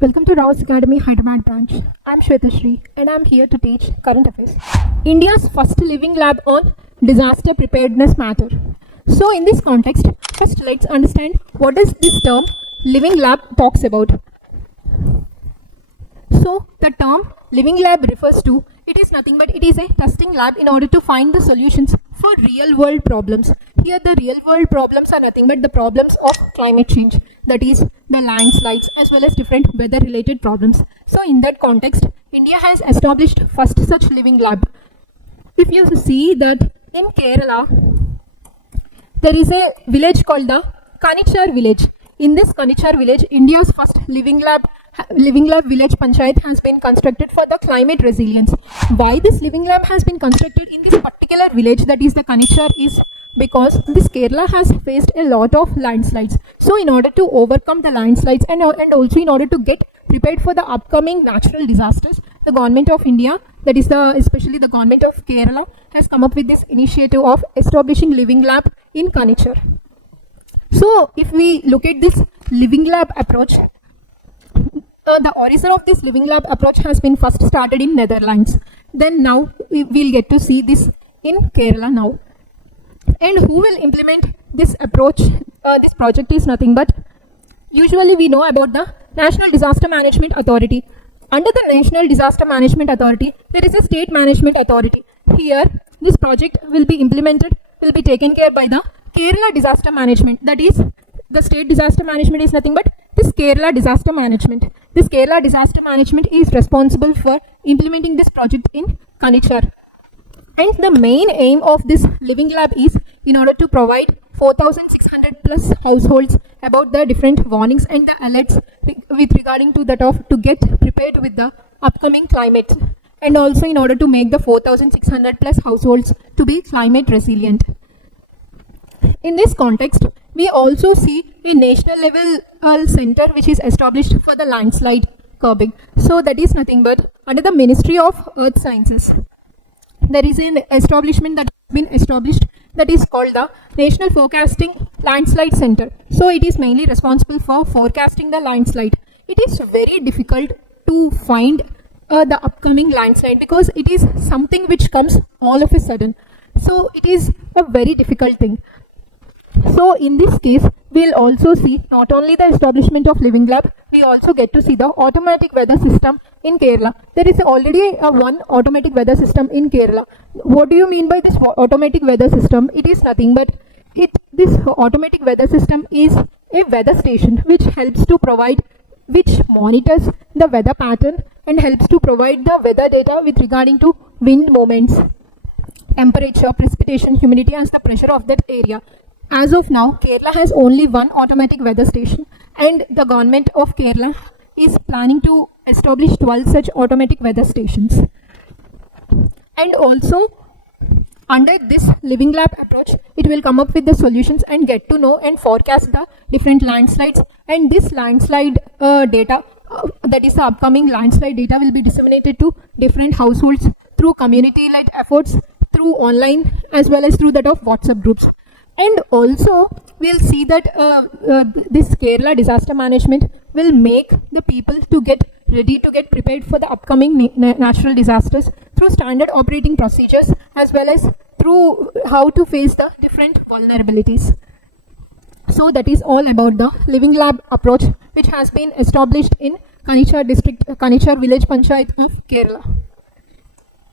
Welcome to Raos Academy, Hyderabad Branch. I'm Shwetashri and I'm here to teach current affairs. India's first living lab on disaster preparedness matter. So in this context, first let's understand what is this term living lab talks about. So the term living lab refers to, it is nothing but it is a testing lab in order to find the solutions for real world problems. Here the real world problems are nothing but the problems of climate change, that is the landslides as well as different weather related problems. So in that context, India has established first such living lab. If you see that in Kerala, there is a village called the Kanichar village. In this Kanichar village, India's first living lab village panchayat has been constructed for the climate resilience. Why this living lab has been constructed in this particular village, that is the Kanichar, is because this Kerala has faced a lot of landslides. So in order to overcome the landslides and also in order to get prepared for the upcoming natural disasters, the government of India, that is especially the government of Kerala, has come up with this initiative of establishing living lab in Kanichar. So if we look at this living lab approach, the origin of this living lab approach has been first started in Netherlands. Then now we'll get to see this in Kerala now. And who will implement this approach? This project is nothing but, usually we know about the National Disaster Management Authority. Under the National Disaster Management Authority, there is a State Management Authority. Here, this project will be implemented, will be taken care by the Kerala Disaster Management. That is, the State Disaster Management is nothing but this Kerala Disaster Management. This Kerala Disaster Management is responsible for implementing this project in Kanichar. And the main aim of this living lab is in order to provide 4,600 plus households about the different warnings and the alerts with regarding to that of to get prepared with the upcoming climate, and also in order to make the 4,600 plus households to be climate resilient. In this context, we also see a national level center which is established for the landslide curbing. So that is nothing but under the Ministry of Earth Sciences. There is an establishment that has been established that is called the National Forecasting Landslide Center. So it is mainly responsible for forecasting the landslide. It is very difficult to find the upcoming landslide because it is something which comes all of a sudden. So it is a very difficult thing. So in this case, we'll also see not only the establishment of living lab, we also get to see the automatic weather system in Kerala. There is already one automatic weather system in Kerala. What do you mean by this automatic weather system? It is nothing but this automatic weather system is a weather station which helps to provide, which monitors the weather pattern and helps to provide the weather data with regarding to wind movements, temperature, precipitation, humidity and the pressure of that area. As of now, Kerala has only one automatic weather station, and the government of Kerala is planning to establish 12 such automatic weather stations. And also, under this living lab approach, it will come up with the solutions and get to know and forecast the different landslides. And this landslide data, that is the upcoming landslide data, will be disseminated to different households through community-led efforts, through online as well as through that of WhatsApp groups. And also, we'll see that this Kerala disaster management will make the people to get ready to get prepared for the upcoming natural disasters through standard operating procedures as well as through how to face the different vulnerabilities. So that is all about the living lab approach which has been established in Kanichar district, Kanichar village panchayat of Kerala.